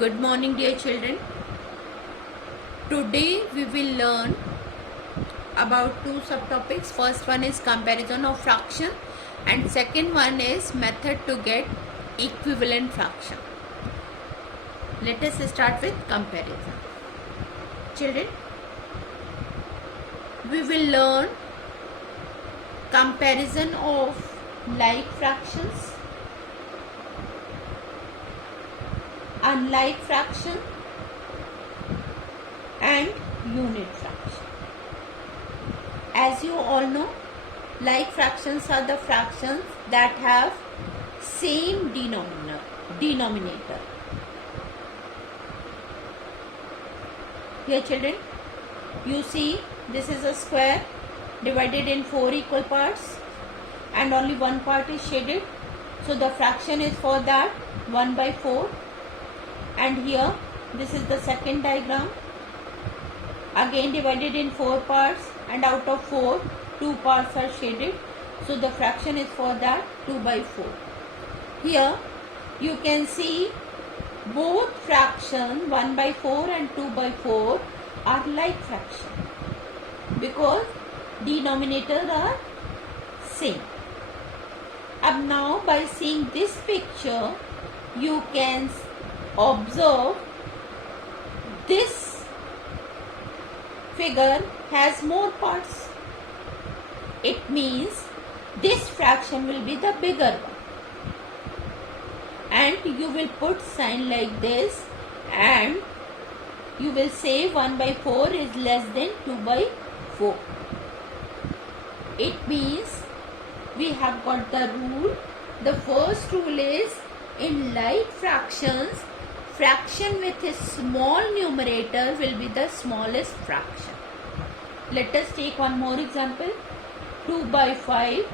Good morning, dear children. Today we will learn about two subtopics. First one is comparison of fraction and second one is method to get equivalent fraction. Let us start with comparison. Children, we will learn comparison of like fractions, unlike fraction and unit fraction. As you all know, like fractions are the fractions that have same denominator. Here children, you see this is a square divided in 4 equal parts and only one part is shaded. So the fraction is for that 1 by 4. And here this is the second diagram, again divided in 4 parts and out of 4 2 parts are shaded, so the fraction is for that 2 by 4. Here you can see both fraction 1 by 4 and 2 by 4 are like fraction because denominators are same. Ab now by seeing this picture you can observe this figure has more parts. It means this fraction will be the bigger one. And you will put sign like this and you will say 1 by 4 is less than 2 by 4. It means we have got the rule. The first rule is in like fractions, fraction with a small numerator will be the smallest fraction. Let us take one more example. 2 by 5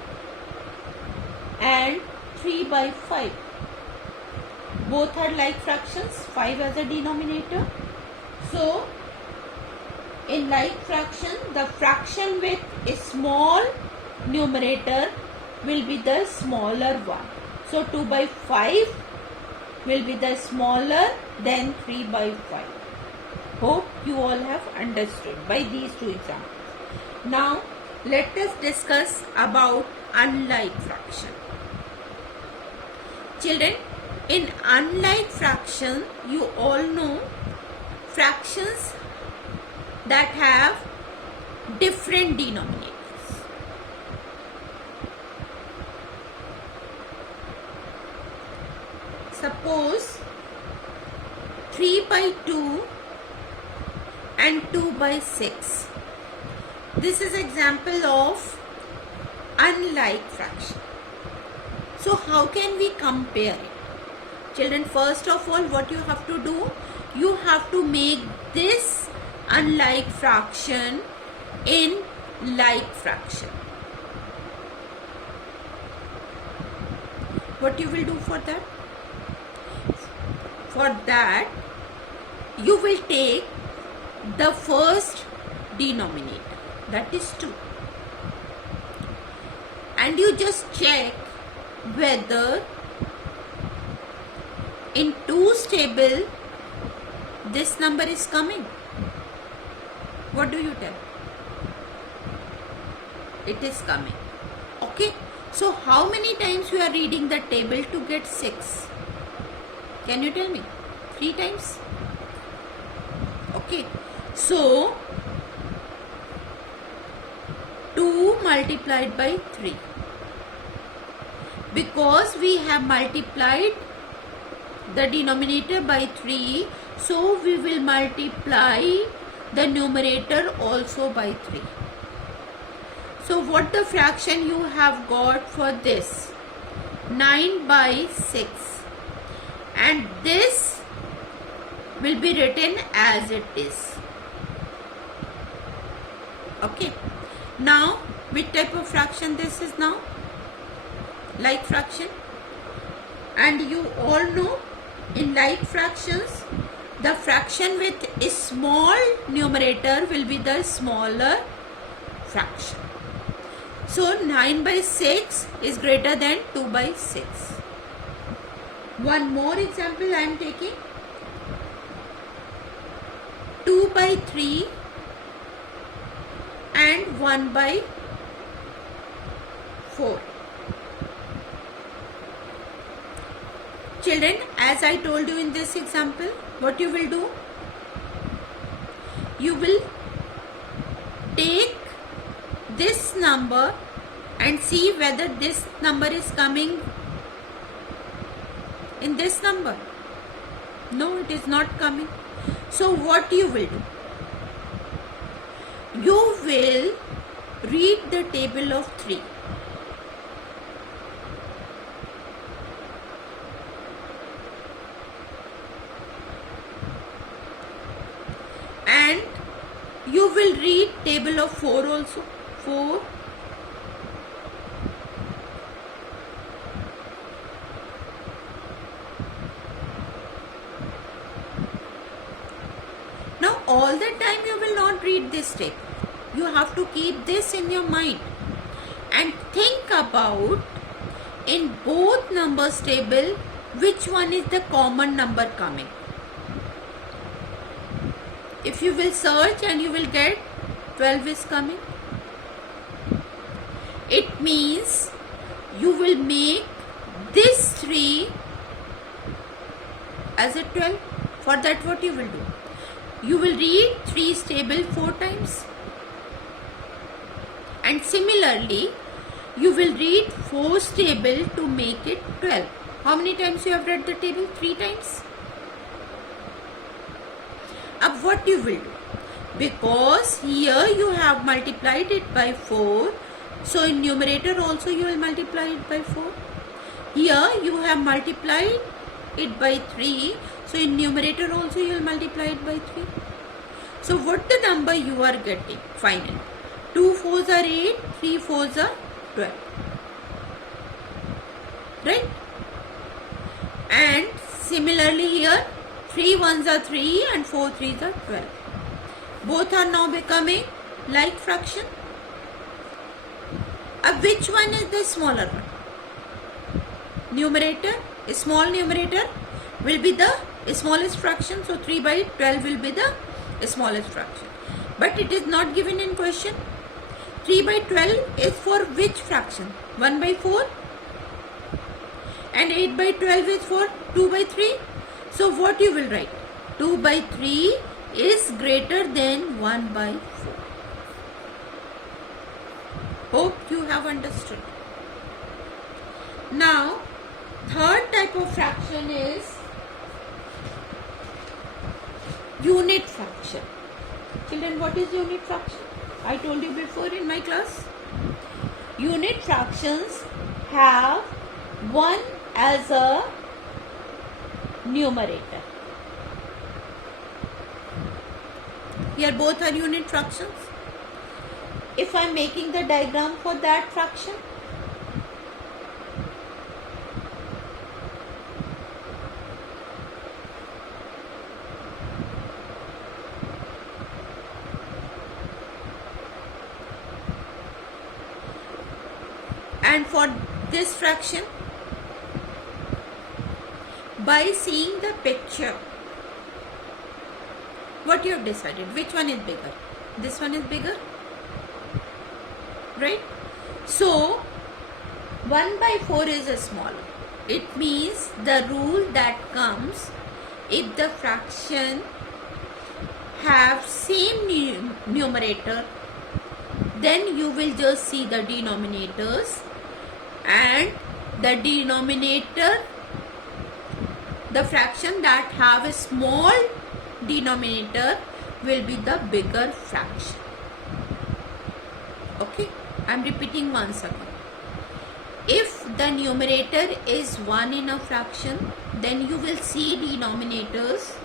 and 3 by 5. Both are like fractions, 5 as a denominator. So, in like fraction, the fraction with a small numerator will be the smaller one. So, 2 by 5 will be the smaller than 3 by 5. Hope you all have understood by these two examples. Now, let us discuss about unlike fraction. Children, in unlike fraction, you all know fractions that have different denominators. Suppose 3 by 2 and 2 by 6. This is example of unlike fraction. So how can we compare it? Children, first of all, what you have to do? You have to make this unlike fraction in like fraction. What you will do for that? For that, you will take the first denominator, that is 2. And you just check whether in 2's table this number is coming. What do you tell? It is coming. Okay. So how many times you are reading the table to get 6? Can you tell me? 3 times? Okay. So 2 multiplied by 3. Because we have multiplied the denominator by 3, so we will multiply the numerator also by 3. So what the fraction you have got for this? 9 by 6. And this will be written as it is. Okay. Now, which type of fraction this is now? Like fraction. And you all know in like fractions, the fraction with a small numerator will be the smaller fraction. So 9 by 6 is greater than 2 by 6. One more example I am taking. by 3 and 1 by 4. Children, as I told you in this example, what you will do? You will take this number and see whether this number is coming in this number. No, it is not coming. So what you will do? You will read the table of 3. And you will read table of 4 also. 4. Now all the time you will not read this table. You have to keep this in your mind and think about in both numbers table which one is the common number coming. If you will search and you will get 12 is coming, it means you will make this 3 as a 12. For that what you will do? You will read 3's table 4 times. And similarly, you will read 4's table to make it 12. How many times you have read the table? 3 times. Now what you will do? Because here you have multiplied it by 4. So in numerator also you will multiply it by 4. Here you have multiplied it by 3. So in numerator also you will multiply it by 3. So what the number you are getting finally? 2 4s are 8, 3 4s are 12. Right? And similarly here 3 1s are 3 and 4 3s are 12. Both are now becoming like fraction. Which one is the smaller one? Numerator, a small numerator will be the smallest fraction. So 3 by 12 will be the smallest fraction. But it is not given in question. 3 by 12 is for which fraction? 1 by 4. And 8 by 12 is for 2 by 3. So what you will write? 2 by 3 is greater than 1 by 4. Hope you have understood. Now, third type of fraction is unit fraction. Children, what is unit fraction? I told you before in my class. Unit fractions have 1 as a numerator. Here both are unit fractions. If I am making the diagram for that fraction, and for this fraction, by seeing the picture, what you have decided? Which one is bigger? This one is bigger, right? So 1 by 4 is a smaller. It means the rule that comes if the fraction have same numerator, then you will just see the denominators, and the denominator, the fraction that have a small denominator will be the bigger fraction. Okay, I am repeating once again. If the numerator is 1 in a fraction, then you will see denominators.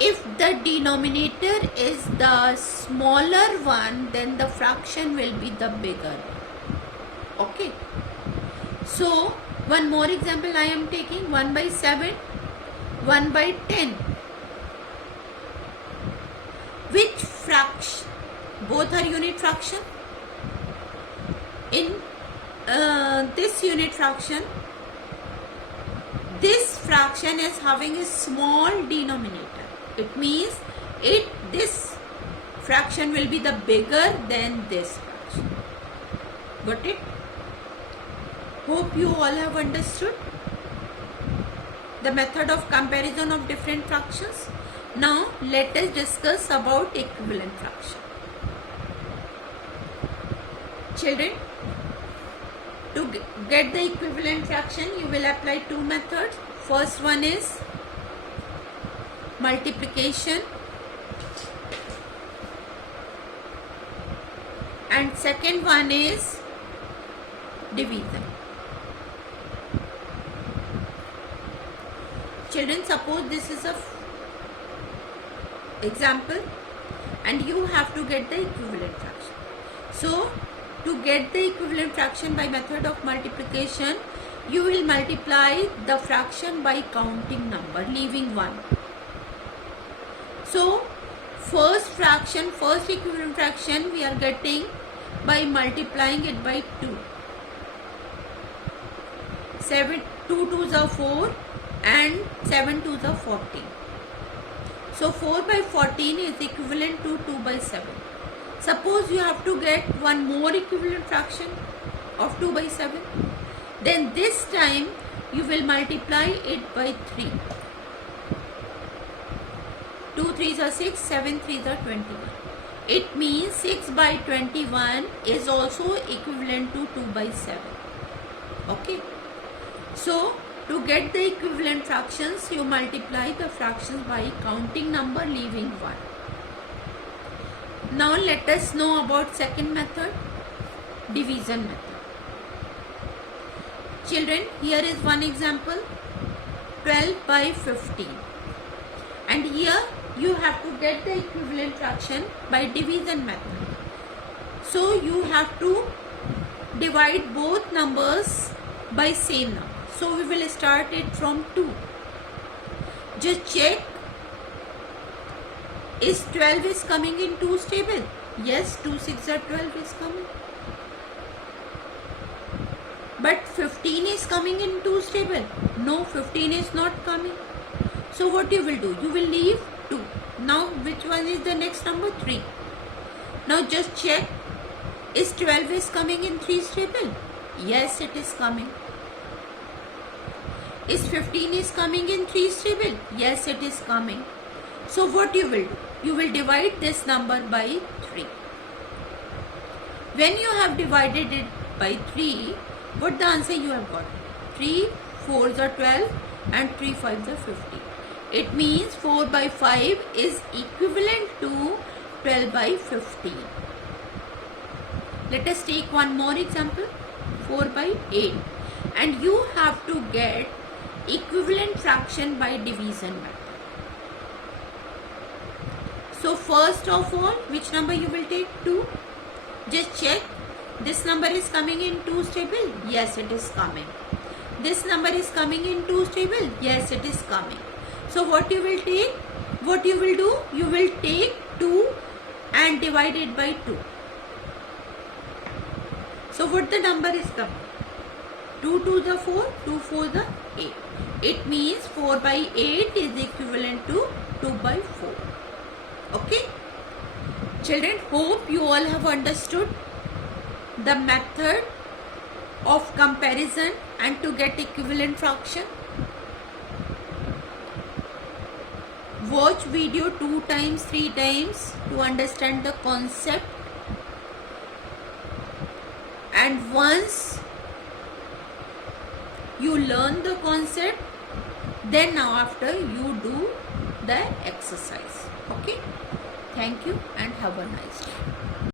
If the denominator is the smaller one, then the fraction will be the bigger one. Okay. So, one more example I am taking. 1 by 7, 1 by 10. Which fraction? Both are unit fraction. In this unit fraction, this fraction is having a small denominator. It means this fraction will be the bigger than this fraction. Got it? Hope you all have understood the method of comparison of different fractions. Now let us discuss about equivalent fraction. Children, to get the equivalent fraction, you will apply two methods. First one is multiplication and second one is division. Children, suppose this is a example and you have to get the equivalent fraction. So to get the equivalent fraction by method of multiplication, you will multiply the fraction by counting number, leaving 1. So first equivalent fraction we are getting by multiplying it by 2. 2 2s are 4 and 7 2s are 14. So 4 by 14 is equivalent to 2 by 7. Suppose you have to get one more equivalent fraction of 2 by 7. Then this time you will multiply it by 3. 2 3s are 6, 7 3s are 21. It means 6 by 21 is also equivalent to 2 by 7. Okay. So to get the equivalent fractions, you multiply the fractions by counting number, leaving 1. Now let us know about second method, division method. Children, here is one example, 12 by 15. And here you have to get the equivalent fraction by division method. So you have to divide both numbers by same number. So we will start it from 2. Just check, is 12 is coming in 2's table? Yes, 2 6 are 12 is coming. But 15 is coming in 2's table? No, 15 is not coming. So what you will do? You will leave 2. Now which one is the next number? 3. Now just check, is 12 is coming in 3's table? Yes, it is coming. Is 15 is coming in 3's table? Yes, it is coming. So what you will do? You will divide this number by 3. When you have divided it by 3, what the answer you have got? 3 4s are 12 and 3 5s are 50. It means 4 by 5 is equivalent to 12 by 15. Let us take one more example, 4 by 8. And you have to get equivalent fraction by division method. So first of all, which number you will take? 2. Just check, this number is coming in 2's table? Yes, it is coming. This number is coming in 2's table? Yes, it is coming. So what you will take? What you will do? You will take 2 and divide it by 2. So what the number is coming? 2 2 the 4, 2 4 the 8. It means 4 by 8 is equivalent to 2 by 4. Okay? Children, hope you all have understood the method of comparison and to get equivalent fraction. Watch video 2 times, 3 times to understand the concept. And once you learn the concept, then after you do the exercise. Okay? Thank you and have a nice day.